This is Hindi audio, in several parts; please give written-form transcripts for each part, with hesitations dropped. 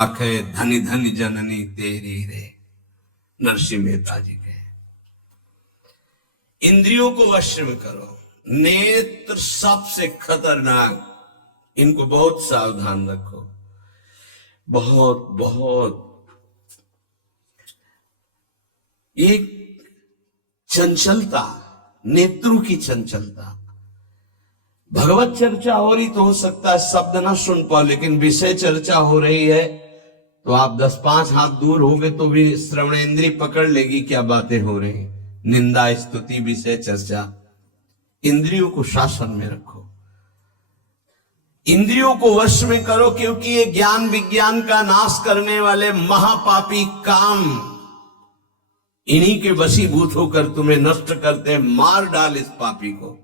आखे धनी धनी जननी तेरी रे, नरसिंह मेहता जी के। इंद्रियों को वश में करो। नेत्र सबसे खतरनाक, इनको बहुत सावधान रखो, बहुत बहुत। एक चंचलता, नेत्रों की चंचलता। भगवत चर्चा हो रही तो हो सकता है शब्द ना सुन पाओ, लेकिन विषय चर्चा हो रही है तो आप 10-5 हाथ दूर होगे तो भी श्रवणेंद्रिय पकड़ लेगी क्या बातें हो रही। निंदा, स्तुति, विषय चर्चा। इंद्रियों को शासन में रखो, इंद्रियों को वश में करो, क्योंकि ये ज्ञान विज्ञान का नाश करने वाले महापापी काम इन्हीं के वशीभूत होकर तुम्हें नष्ट करते। मार डाल इस पापी को।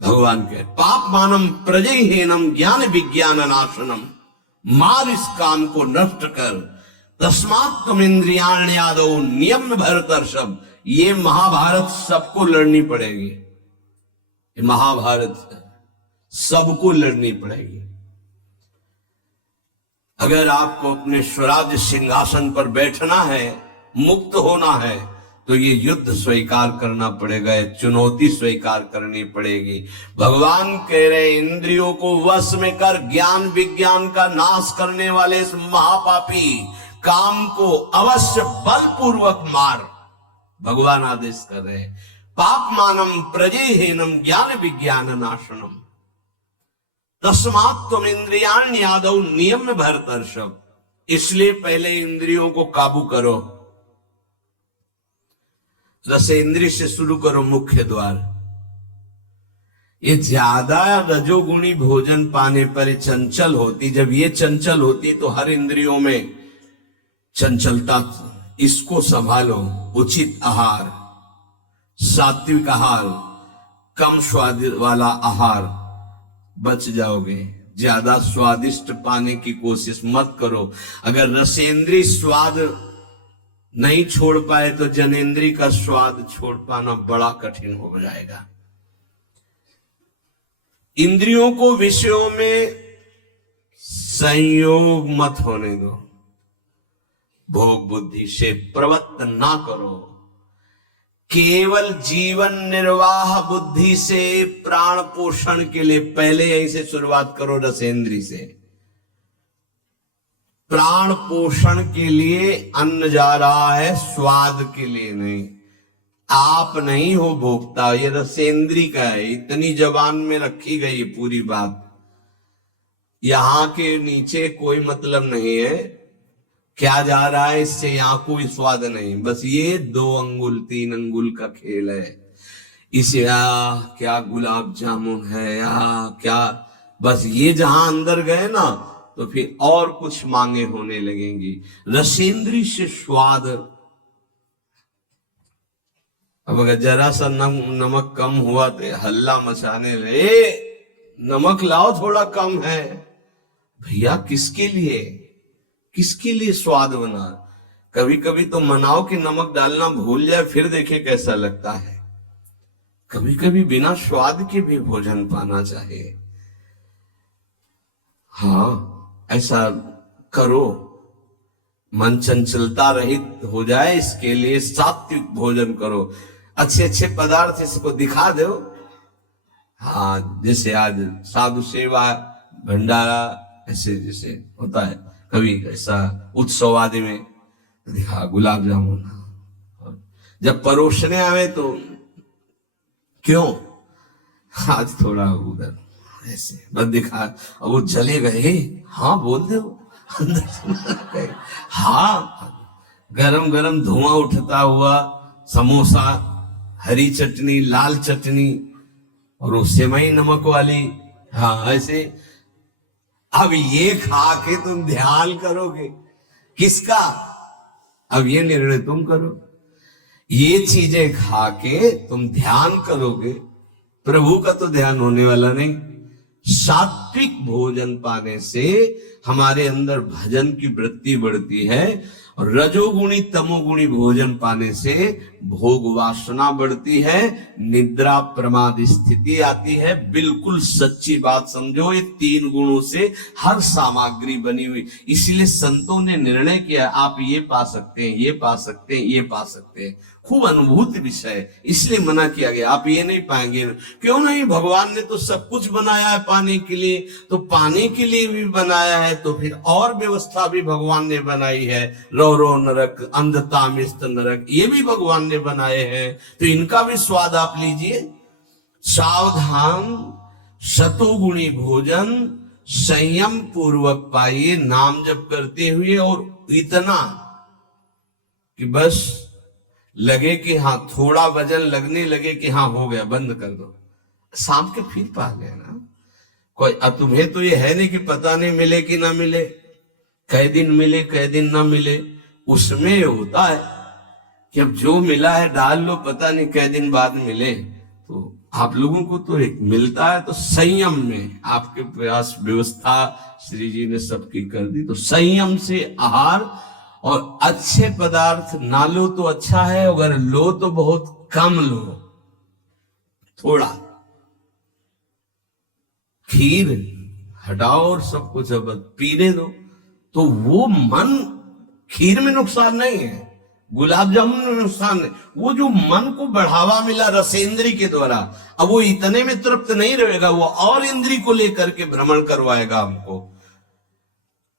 भगवान के पाप मानम प्रजहीनम ज्ञान विज्ञान नाशनम, मार इस काम को नष्ट कर। तस्मात् तुम इंद्रियाण्यादो नियम भरतर्षभ। ये महाभारत सबको लड़नी पड़ेगी, ये महाभारत सबको लड़नी पड़ेगी। अगर आपको अपने स्वराज्य सिंहासन पर बैठना है, मुक्त होना है, तो ये युद्ध स्वीकार करना पड़ेगा, ये चुनौती स्वीकार करनी पड़ेगी। भगवान कह रहे इंद्रियों को वश में कर, ज्ञान विज्ञान का नाश करने वाले इस महापापी काम को अवश्य बलपूर्वक मार। भगवान आदेश कर रहे पाप मानम प्रजेहीनम ज्ञान विज्ञान नाशनम, तस्मात् तुम इंद्रियाण्यादौ नियम भरतर्षभ। इसलिए पहले इंद्रियों को काबू करो। रसेंद्रिय से शुरू करो, मुख्य द्वार। ये ज्यादा रजोगुणी भोजन पाने पर चंचल होती। जब ये चंचल होती तो हर इंद्रियों में चंचलता। इसको संभालो। उचित आहार, सात्विक आहार, कम स्वाद वाला आहार, बच जाओगे। ज्यादा स्वादिष्ट पाने की कोशिश मत करो। अगर रसेंद्रिय स्वाद नहीं छोड़ पाए तो जनेंद्रिय का स्वाद छोड़ पाना बड़ा कठिन हो जाएगा। इंद्रियों को विषयों में संयोग मत होने दो। भोग बुद्धि से प्रवृत्त ना करो। केवल जीवन निर्वाह बुद्धि से प्राण पोषण के लिए पहले यहीं से शुरुआत करो। रसेंद्रिय से प्राण पोषण के लिए अन्न जा रहा है, स्वाद के लिए नहीं। आप नहीं हो भोक्ता, ये रसेंद्रिय का है। इतनी जबान में रखी गई पूरी बात। यहां के नीचे कोई मतलब नहीं है क्या जा रहा है, इससे यहां कोई स्वाद नहीं। बस ये 2 अंगुल 3 अंगुल का खेल है। इसे क्या गुलाब जामुन है या क्या, बस ये जहां अंदर गए ना तो फिर और कुछ मांगे होने लगेंगी। रसेंद्रिय से स्वाद। अब अगर जरा सा नमक कम हुआ तो हल्ला मचाने लगे, नमक लाओ थोड़ा कम है। भैया किसके लिए, किसके लिए स्वाद बना। कभी कभी तो मनाओ कि नमक डालना भूल जाए, फिर देखे कैसा लगता है। कभी कभी बिना स्वाद के भी भोजन पाना चाहिए। हाँ, ऐसा करो। मन चंचलता रहित हो जाए, इसके लिए सात्विक भोजन करो। अच्छे अच्छे पदार्थ इसको दिखा दो। हाँ, जैसे आज साधु सेवा भंडारा ऐसे जैसे होता है, कभी ऐसा उत्सव आदि में दिखा गुलाब जामुन। जब परोसने आवे तो क्यों आज थोड़ा उधर ऐसे बस दिखा, और वो चले गए। हाँ बोल दो हाँ, गरम गरम धुआं उठता हुआ समोसा, हरी चटनी, लाल चटनी और वो सेवई नमक वाली। हाँ ऐसे। अब ये खा के तुम ध्यान करोगे किसका? अब ये निर्णय तुम करो। ये चीजें खा के तुम ध्यान करोगे, प्रभु का तो ध्यान होने वाला नहीं। सात्विक भोजन पाने से हमारे अंदर भजन की वृत्ति बढ़ती है। और रजोगुणी तमोगुणी भोजन पाने से भोग वासना बढ़ती है, निद्रा प्रमाद स्थिति आती है। बिल्कुल सच्ची बात समझो, ये 3 गुणों से हर सामग्री बनी हुई। इसलिए संतों ने निर्णय किया आप ये पा सकते हैं, ये पा सकते हैं, ये पा सकते हैं। खूब अनुभूति विषय है, इसलिए मना किया गया, आप ये नहीं पाएंगे। क्यों नहीं, भगवान ने तो सब कुछ बनाया है पाने के लिए, तो पाने के लिए भी बनाया है, तो फिर और व्यवस्था भी भगवान ने बनाई है। रौरो नरक, अंधतामिस्त नरक, ये भी भगवान ने बनाए हैं, तो इनका भी स्वाद आप लीजिए। सावधान, शतोगुणी भोजन संयम पूर्वक पाइए, नाम जप करते हुए, और इतना कि बस लगे कि हाँ, थोड़ा वजन लगने लगे कि हाँ हो गया, बंद कर दो, शाम के फिर पा लेना। कोई अब तुम्हें तो ये है नहीं कि पता नहीं मिले कि ना मिले, कई दिन मिले कई दिन ना मिले। उसमें होता है कि अब जो मिला है डाल लो, पता नहीं कई दिन बाद मिले। तो आप लोगों को तो एक मिलता है, तो संयम में आपके प्रयास व्यवस्था श्री जी ने सबकी कर दी। तो संयम से आहार, और अच्छे पदार्थ ना लो तो अच्छा है, अगर लो तो बहुत कम लो, थोड़ा। खीर हटाओ और सब कुछ अब पीने दो, तो वो मन, खीर में नुकसान नहीं है, गुलाब जामुन में नुकसान नहीं, वो जो मन को बढ़ावा मिला रसेंद्री के द्वारा, अब वो इतने में तृप्त नहीं रहेगा, वो और इंद्री को लेकर के भ्रमण करवाएगा हमको।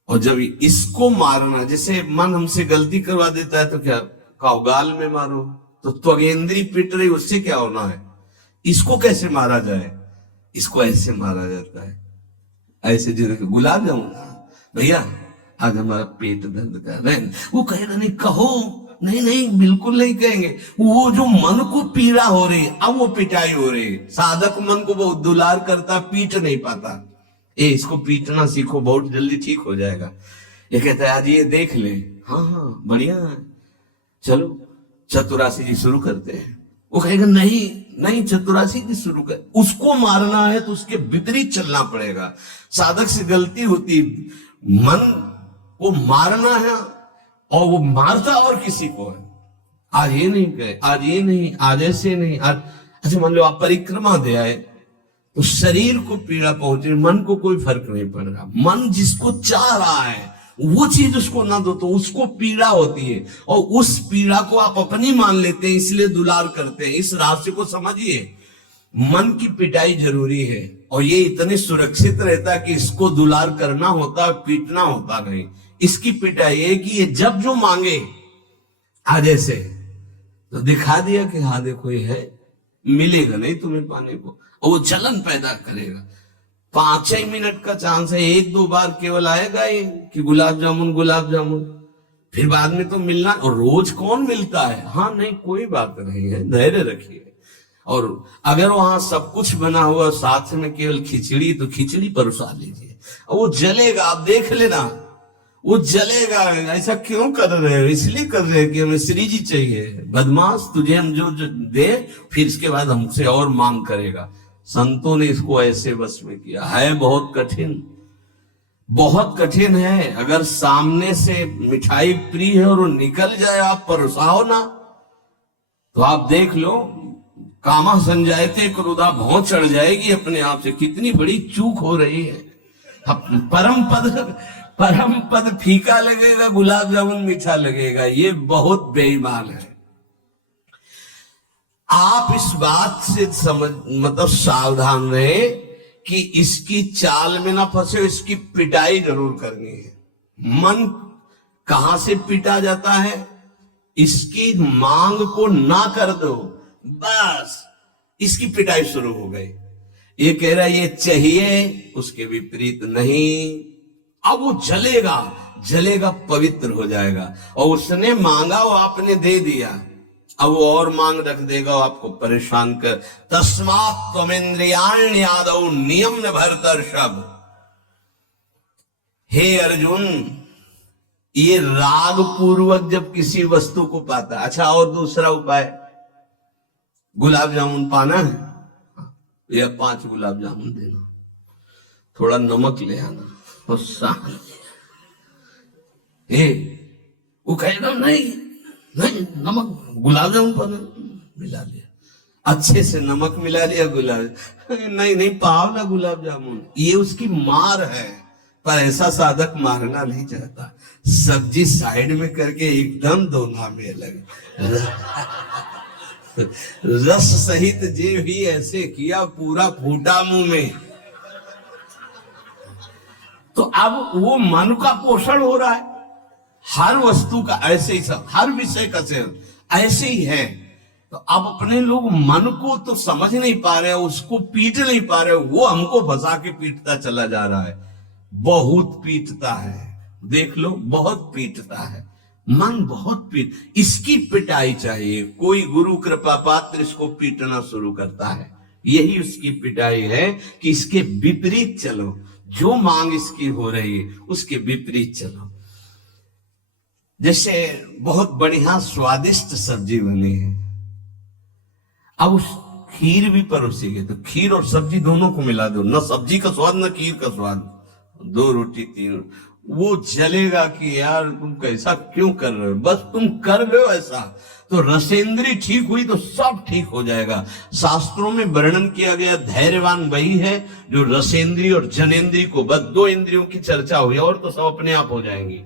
और जब इसको मारना, जैसे मन हमसे गलती करवा देता है तो क्या काव गाल में मारो, तो त्वगेंद्री पिट रही, उससे क्या होना है। इसको कैसे मारा जाए, इसको ऐसे मारा जाता है, ऐसे जैसे गुलाब जामुन, भैया आज हमारा पेट दर्द कर रहे हैं, वो कहेगा नहीं कहो, नहीं नहीं बिल्कुल नहीं कहेंगे। वो जो मन को पीड़ा हो रही, अब वो पिटाई हो रही। साधक मन को बहुत दुलार करता, पीट नहीं पाता। इसको पीटना सीखो, बहुत जल्दी ठीक हो जाएगा। ये कहता है आज ये देख ले, हाँ हाँ बढ़िया है, चलो चतुरासी जी शुरू करते हैं। वो कहेगा नहीं नहीं चतुरासी जी शुरू कर। उसको मारना है तो उसके विपरीत चलना पड़ेगा। साधक से गलती होती, मन को मारना है, और वो मारता और किसी को है। आज ये नहीं कहे, आज ये नहीं, आज ऐसे नहीं, आज अच्छा मान लो आप परिक्रमा दे आए, तो शरीर को पीड़ा पहुंचे, मन को कोई फर्क नहीं पड़ रहा। मन जिसको चाह रहा है वो चीज उसको ना दो तो उसको पीड़ा होती है, और उस पीड़ा को आप अपनी मान लेते हैं, इसलिए दुलार करते हैं। इस रहस्य को समझिए, मन की पिटाई जरूरी है, और ये इतने सुरक्षित रहता है कि इसको दुलार करना होता है, पीटना होता नहीं। इसकी पिटाई है कि ये जब जो मांगे आज ऐसे, तो दिखा दिया कि हाँ देखो ये है, मिलेगा नहीं तुम्हें पाने को, और वो चलन पैदा करेगा। 5 मिनट का चांस है, 1-2 बार केवल आएगा ये कि गुलाब जामुन गुलाब जामुन, फिर बाद में तो मिलना। और रोज कौन मिलता है, हाँ नहीं कोई बात नहीं है, धैर्य रखिए। और अगर वहां सब कुछ बना हुआ साथ में केवल खिचड़ी, तो खिचड़ी परोसा लीजिए, और वो जलेगा, आप देख लेना वो जलेगा। ऐसा क्यों कर रहे हो, इसलिए कर रहे हैं कि हमें श्री जी चाहिए। बदमाश, तुझे हम जो दे, फिर इसके बाद हमसे और मांग करेगा। संतों ने इसको ऐसे वश में किया है। बहुत कठिन, बहुत कठिन है। अगर सामने से मिठाई प्रिय है और वो निकल जाए, आप परोसाओ ना, तो आप देख लो कामा संजायते क्रोधा, भौं चढ़ जाएगी अपने आप से। कितनी बड़ी चूक हो रही है। परम पद फीका लगेगा, गुलाब जामुन मीठा लगेगा, ये बहुत बेईमान है। आप इस बात से समझ, मतलब सावधान रहे कि इसकी चाल में ना फंसे, इसकी पिटाई जरूर करनी है। मन कहां से पिटा जाता है, इसकी मांग को ना कर दो, बस इसकी पिटाई शुरू हो गई। ये कह रहा है ये चाहिए, उसके विपरीत नहीं। अब वो जलेगा, जलेगा, पवित्र हो जाएगा। और उसने मांगा, वो आपने दे दिया, अब वो और मांग रख देगा, वो आपको परेशान कर। तस्मात् त्वमिन्द्रियाण्यादौ नियम्य भरतर्षभ। हे अर्जुन, ये राग पूर्वक जब किसी वस्तु को पाता। अच्छा, और दूसरा उपाय, गुलाब जामुन पाना है या 5 गुलाब जामुन देना, थोड़ा नमक ले आना और वो कहेगा नहीं नहीं, नमक गुलाब जामुन पर मिला लिया, अच्छे से नमक मिला लिया गुलाब, नहीं नहीं पाव ना गुलाब जामुन। ये उसकी मार है, पर ऐसा साधक मारना नहीं चाहता। सब्जी साइड में करके एकदम दोना में लगे, रस सहित जे भी ऐसे किया, पूरा फूटा मुंह में। तो अब वो मन का पोषण हो रहा है, हर वस्तु का ऐसे ही, सब हर विषय का सेवन ऐसे ही है। तो अब अपने लोग मन को तो समझ नहीं पा रहे, उसको पीट नहीं पा रहे, वो हमको फंसा के पीटता चला जा रहा है। बहुत पीटता है, देख लो, बहुत पीटता है मन, बहुत इसकी पिटाई चाहिए। कोई गुरु कृपा पात्र इसको पीटना शुरू करता है, यही उसकी पिटाई है कि इसके विपरीत चलो, जो मांग इसकी हो रही है उसके विपरीत चलो। जैसे बहुत बढ़िया स्वादिष्ट सब्जी बनी है, अब उस खीर भी परोसी गई, तो खीर और सब्जी दोनों को मिला दो, न सब्जी का स्वाद न खीर का स्वाद, 2 रोटी 3, वो जलेगा कि यार तुम कैसा क्यों कर रहे हो, बस तुम कर रहे हो ऐसा। तो रसेंद्री ठीक हुई तो सब ठीक हो जाएगा। शास्त्रों में वर्णन किया गया धैर्यवान वही है जो रसेंद्री और जनेंद्री को, बस 2 इंद्रियों की चर्चा हुई और तो सब अपने आप हो जाएंगी।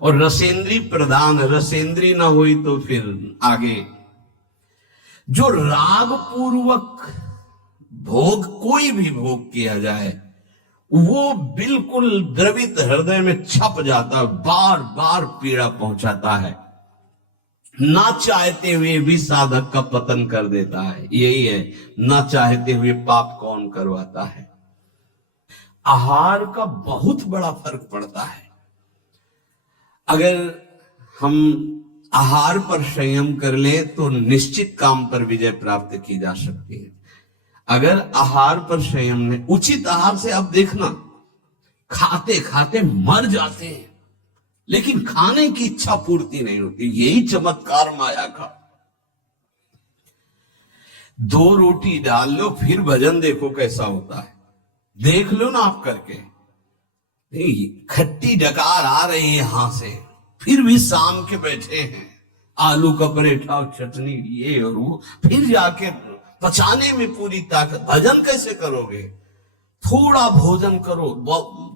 और रसेंद्री प्रधान, रसेंद्री ना हुई तो फिर आगे जो राग पूर्वक भोग, कोई भी भोग किया जाए वो बिल्कुल द्रवित हृदय में छप जाता है, बार बार पीड़ा पहुंचाता है, ना चाहते हुए भी साधक का पतन कर देता है। यही है, ना चाहते हुए पाप कौन करवाता है। आहार का बहुत बड़ा फर्क पड़ता है। अगर हम आहार पर संयम कर लें तो निश्चित काम पर विजय प्राप्त की जा सकती है। अगर आहार पर संयम ने, उचित आहार से आप देखना, खाते खाते मर जाते हैं लेकिन खाने की इच्छा पूर्ति नहीं होती। यही चमत्कार माया का। 2 रोटी डाल लो फिर भजन देखो कैसा होता है, देख लो ना आप करके। खट्टी डकार आ रही है यहां से, फिर भी शाम के बैठे हैं, आलू का पराठा और चटनी ये और वो, फिर जाके पचाने में पूरी ताकत। भजन कैसे करोगे? थोड़ा भोजन करो,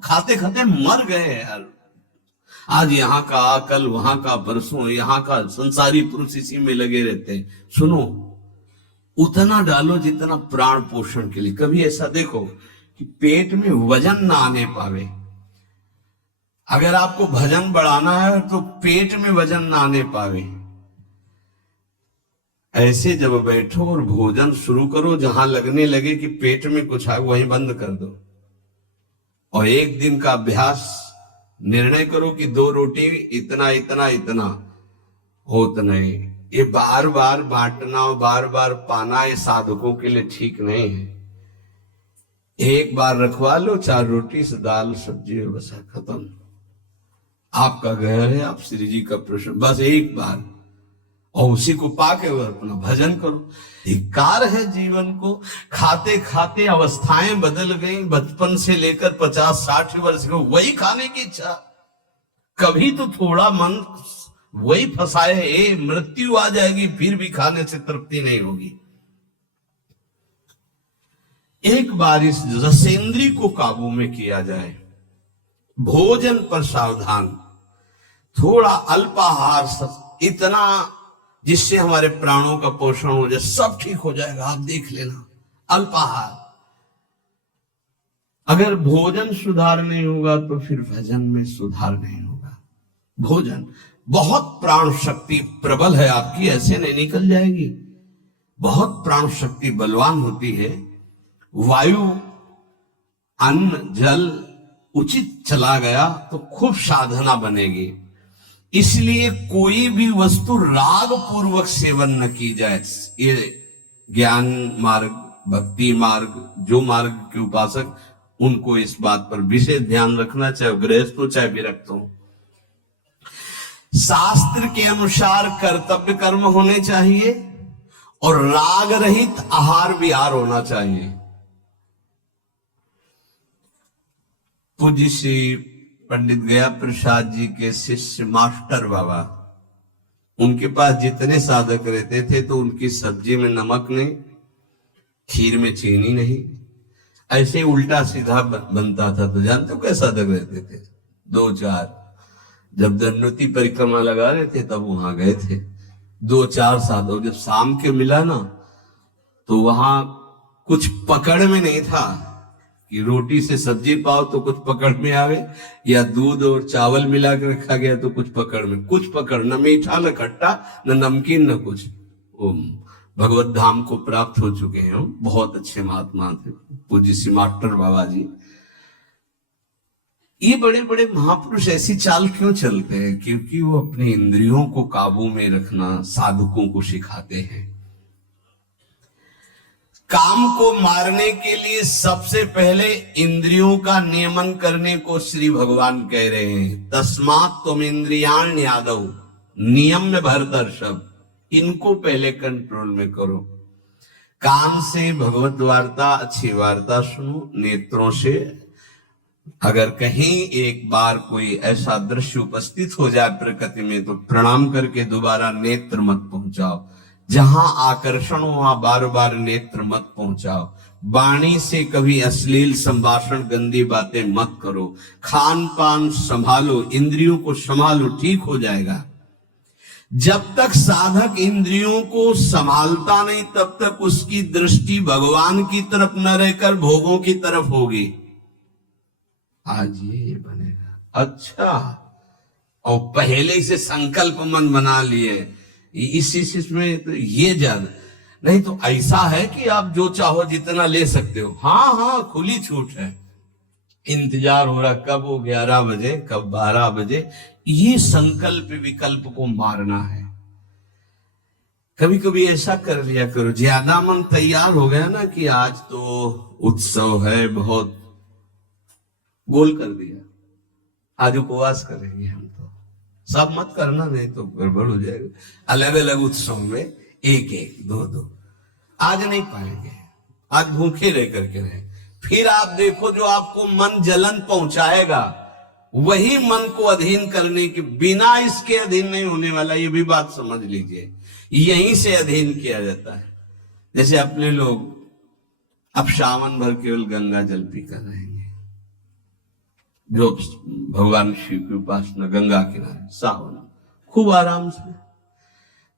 खाते खाते मर गए यार। आज यहाँ का, कल वहां का, परसों यहाँ का, संसारी पुरुष इसी में लगे रहते हैं। सुनो, उतना डालो जितना प्राण पोषण के लिए। कभी ऐसा देखो कि पेट में वजन ना आने पावे। अगर आपको भजन बढ़ाना है तो पेट में वजन ना आने पावे, ऐसे जब बैठो और भोजन शुरू करो, जहां लगने लगे कि पेट में कुछ है वहीं बंद कर दो। और एक दिन का अभ्यास, निर्णय करो कि 2 रोटी इतना इतना इतना हो, उतना ही। ये बार बार बांटना और बार बार पाना ये साधकों के लिए ठीक नहीं है। एक बार रखवा लो, 4 रोटी से दाल सब्जी और बस खत्म। आपका घर है, आप श्री जी का प्रश्न, बस एक बार, और उसी को पाके अपना भजन करो। धिक्कार है जीवन को। खाते खाते अवस्थाएं बदल गई, बचपन से लेकर 50-60 वर्ष को वही खाने की इच्छा। कभी तो थोड़ा मन वही फंसाए, मृत्यु आ जाएगी फिर भी खाने से तृप्ति नहीं होगी। एक बार इस रसेंद्री को काबू में किया जाए, भोजन पर सावधान, थोड़ा अल्पाहार, इतना जिससे हमारे प्राणों का पोषण हो जाए, सब ठीक हो जाएगा। आप देख लेना, अल्पाहार। अगर भोजन सुधार नहीं होगा तो फिर भजन में सुधार नहीं होगा। भोजन, बहुत प्राण शक्ति प्रबल है आपकी, ऐसे नहीं निकल जाएगी। बहुत प्राण शक्ति बलवान होती है। वायु, अन्न, जल उचित चला गया तो खूब साधना बनेगी। इसलिए कोई भी वस्तु राग पूर्वक सेवन न की जाए। ये ज्ञान मार्ग, भक्ति मार्ग, जो मार्ग के उपासक, उनको इस बात पर विशेष ध्यान रखना, चाहे गृहस्थ हो चाहे विरक्त हो। शास्त्र के अनुसार कर्तव्य कर्म होने चाहिए और राग रहित आहार विहार होना चाहिए। पूज्य श्री पंडित गया प्रसाद जी के शिष्य मास्टर बाबा, उनके पास जितने साधक रहते थे तो उनकी सब्जी में नमक नहीं, खीर में चीनी नहीं, ऐसे उल्टा सीधा बनता था। तो जानते हो कैसे साधक रहते थे? दो चार, जब दंडवती परिक्रमा लगा रहे थे तब वहां गए थे, दो चार साधक। जब शाम के मिला ना तो वहां कुछ पकड़ में नहीं था कि रोटी से सब्जी पाओ तो कुछ पकड़ में आवे, या दूध और चावल मिला के रखा गया तो कुछ पकड़ में, कुछ पकड़, न मीठा न खट्टा न नमकीन न कुछ। भगवत धाम को प्राप्त हो चुके हैं, बहुत अच्छे महात्मा थे पूज्य श्री मास्टर बाबा जी। ये बड़े बड़े महापुरुष ऐसी चाल क्यों चलते हैं? क्योंकि वो अपने इंद्रियों को काबू में रखना साधकों को सिखाते हैं। काम को मारने के लिए सबसे पहले इंद्रियों का नियमन करने को श्री भगवान कह रहे हैं। तस्मात् तुम इंद्रियाण यादव, नियम में भर दर्शव, इनको पहले कंट्रोल में करो। कान से भगवत वार्ता, अच्छी वार्ता सुनो। नेत्रों से अगर कहीं एक बार कोई ऐसा दृश्य उपस्थित हो जाए प्रकृति में तो प्रणाम करके दोबारा नेत्र मत पहुंचाओ। जहां आकर्षण हो वहां बार बार नेत्र मत पहुंचाओ। वाणी से कभी अश्लील संभाषण, गंदी बातें मत करो। खान पान संभालो, इंद्रियों को संभालो, ठीक हो जाएगा। जब तक साधक इंद्रियों को संभालता नहीं तब तक उसकी दृष्टि भगवान की तरफ न रहकर भोगों की तरफ होगी। आज ये बनेगा, अच्छा, और पहले से संकल्प मन बना लिए इस में तो ये ज्यादा नहीं। तो ऐसा है कि आप जो चाहो जितना ले सकते हो। हाँ हाँ, खुली छूट है। इंतजार हो रहा कब वो 11 बजे, कब 12 बजे, ये संकल्प विकल्प को मारना है। कभी कभी ऐसा कर लिया करो, ज्यादा मन तैयार हो गया ना कि आज तो उत्सव है, बहुत गोल कर दिया, आज उपवास करेंगे हम, तो सब मत करना, नहीं तो गड़बड़ हो जाएगा। अलग अलग उत्सव में एक एक दो दो, आज नहीं पाएंगे, आज भूखे रह करके रहे। फिर आप देखो जो आपको मन जलन पहुंचाएगा वही मन को अधीन करने के बिना इसके अधीन नहीं होने वाला। ये भी बात समझ लीजिए, यहीं से अधीन किया जाता है। जैसे अपने लोग अब सावन भर केवल गंगा जल पी कर रहेंगे, जो भगवान शिव की उपासना गंगा किनारे सावन खूब आराम से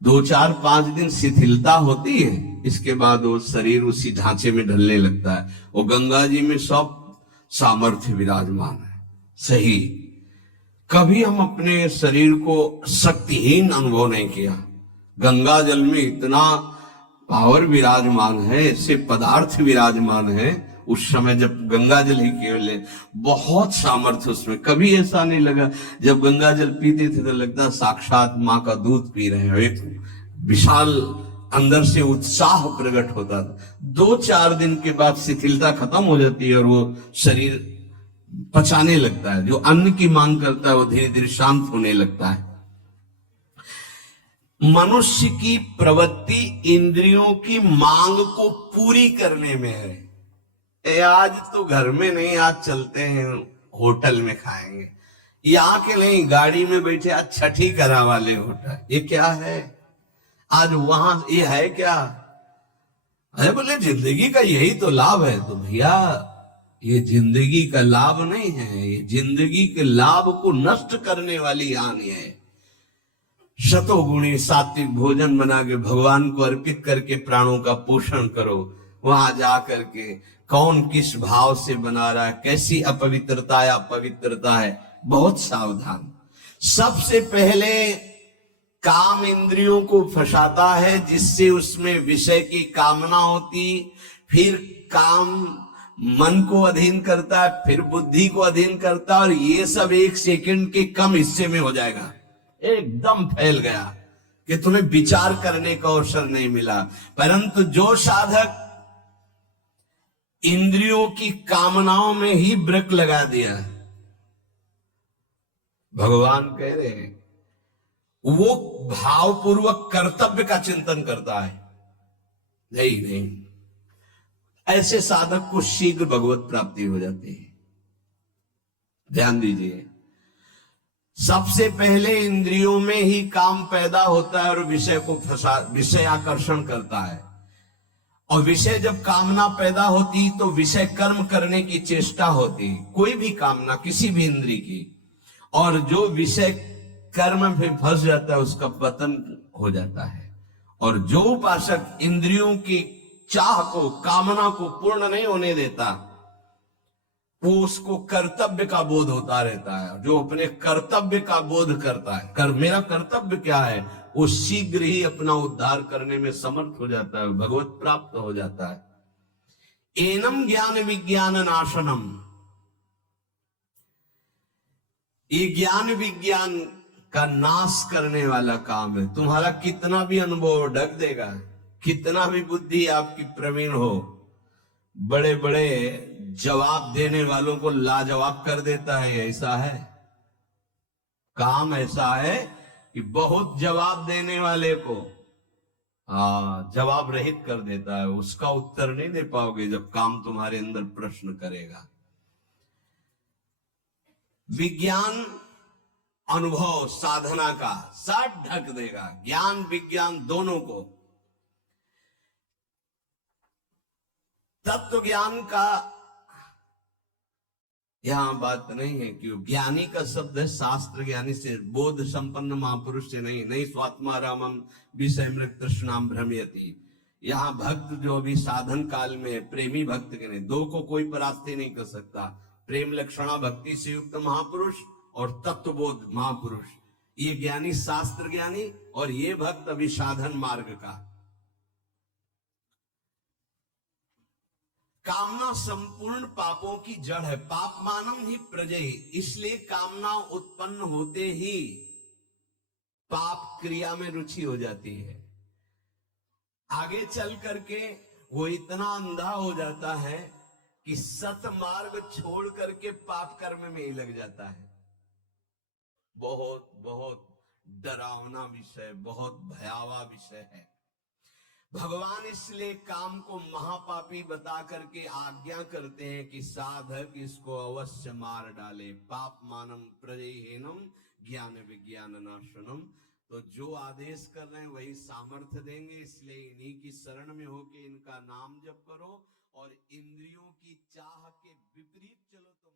2-4-5 दिन शिथिलता होती है, इसके बाद वो शरीर उसी ढांचे में ढलने लगता है। वो गंगा जी में सब सामर्थ्य विराजमान है। सही, कभी हम अपने शरीर को शक्तिहीन अनुभव नहीं किया। गंगा जल में इतना पावर विराजमान है, ऐसे पदार्थ विराजमान है। उस समय जब गंगा जल ही केवल है, बहुत सामर्थ्य उसमें। कभी ऐसा नहीं लगा, जब गंगा जल पीते थे तो लगता साक्षात माँ का दूध पी रहे हैं। एक विशाल अंदर से उत्साह प्रकट होता था। 2-4 दिन के बाद शिथिलता खत्म हो जाती है और वो शरीर पचाने लगता है। जो अन्न की मांग करता है वो धीरे धीरे शांत होने लगता है। मनुष्य की प्रवृत्ति इंद्रियों की मांग को पूरी करने में है। आज तो घर में नहीं, आज चलते हैं होटल में खाएंगे, यहाँ के नहीं, गाड़ी में बैठे आज छठी करा वाले होटल, ये क्या है? आज वहां ये है क्या? अरे बोले जिंदगी का यही तो लाभ है। तो भैया ये जिंदगी का लाभ नहीं है, ये जिंदगी के लाभ को नष्ट करने वाली हानि है। शतोगुणी सात्विक भोजन बना के भगवान को अर्पित करके प्राणों का पोषण करो। वहां जा करके कौन किस भाव से बना रहा है, कैसी अपवित्रता या पवित्रता है, बहुत सावधान। सबसे पहले काम इंद्रियों को फंसाता है, जिससे उसमें विषय की कामना होती, फिर काम मन को अधीन करता है, फिर बुद्धि को अधीन करता है, और ये सब 1 सेकंड के कम हिस्से में हो जाएगा। एकदम फैल गया कि तुम्हें विचार करने का अवसर नहीं मिला। परंतु जो साधक इंद्रियों की कामनाओं में ही ब्रेक लगा दिया, भगवान कह रहे हैं वो भावपूर्वक कर्तव्य का चिंतन करता है। नहीं, ऐसे साधक को शीघ्र भगवत प्राप्ति हो जाती है। ध्यान दीजिए, सबसे पहले इंद्रियों में ही काम पैदा होता है और विषय को विषय आकर्षण करता है। और विषय जब कामना पैदा होती तो विषय कर्म करने की चेष्टा होती, कोई भी कामना किसी भी इंद्री की। और जो विषय कर्म में फंस जाता है उसका पतन हो जाता है। और जो उपासक इंद्रियों की चाह को, कामना को पूर्ण नहीं होने देता, वो उसको कर्तव्य का बोध होता रहता है। जो अपने कर्तव्य का बोध करता है, मेरा कर्तव्य क्या है, वो शीघ्र ही अपना उद्धार करने में समर्थ हो जाता है, भगवत प्राप्त हो जाता है। एनम ज्ञान विज्ञान नाशनम, ये ज्ञान विज्ञान का नाश करने वाला काम है। तुम्हारा कितना भी अनुभव ढक देगा, कितना भी बुद्धि आपकी प्रवीण हो, बड़े बड़े जवाब देने वालों को लाजवाब कर देता है। ऐसा है, काम ऐसा है कि बहुत जवाब देने वाले को जवाब रहित कर देता है। उसका उत्तर नहीं दे पाओगे जब काम तुम्हारे अंदर प्रश्न करेगा। विज्ञान अनुभव साधना का सब ढक देगा, ज्ञान विज्ञान दोनों को। तत्व ज्ञान का यहां बात नहीं है कि ज्ञानी का शब्द है शास्त्र ज्ञानी से, बोध संपन्न महापुरुष से नहीं। नहीं स्वात्मा रामम विषय मृत तृष्णाम भ्रमयति। यहाँ भक्त जो अभी साधन काल में है, प्रेमी भक्त के नहीं, दो को कोई परास्ती नहीं कर सकता। प्रेम लक्षणा भक्ति से युक्त महापुरुष और तत्वबोध महापुरुष, ये ज्ञानी शास्त्र ज्ञानी, और ये भक्त अभी साधन मार्ग का। कामना संपूर्ण पापों की जड़ है। पाप मानम ही प्रजय, इसलिए कामना उत्पन्न होते ही पाप क्रिया में रुचि हो जाती है। आगे चल करके वो इतना अंधा हो जाता है कि सतमार्ग छोड़ करके पाप कर्म में ही लग जाता है। बहुत बहुत डरावना विषय, बहुत भयावह विषय है। भगवान इसलिए काम को महापापी बता करके आज्ञा करते हैं कि साधक इसको अवश्य मार डाले। पाप मानम प्रजयहीनम ज्ञान विज्ञान नाशनम। तो जो आदेश कर रहे हैं वही सामर्थ्य देंगे, इसलिए इन्हीं की शरण में होके इनका नाम जप करो और इंद्रियों की चाह के विपरीत चलो तो